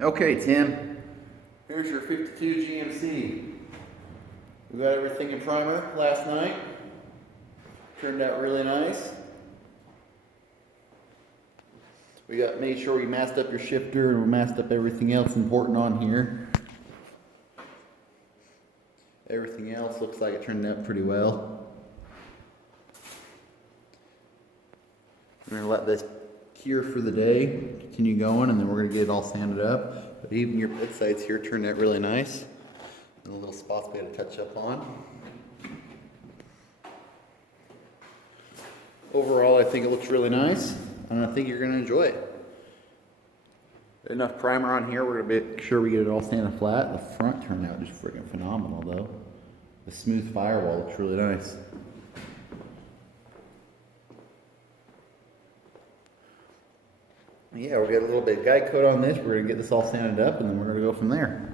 Okay, Tim, here's your 52 GMC. We got everything in primer last night. Turned out really nice. Made sure we masked up your shifter and we masked up everything else important on here. Everything else looks like it turned out pretty well. We're gonna let this cure for the day, continue going, and then we're gonna get it all sanded up. But even your pit sides here turned out really nice. And the little spots we had to touch up on. Overall, I think it looks really nice, and I think you're gonna enjoy it. Enough primer on here, we're gonna make sure we get it all sanded flat. The front turned out just freaking phenomenal though. The smooth firewall looks really nice. Yeah, we'll get a little bit of guide coat on this. We're gonna get this all sanded up and then we're gonna go from there.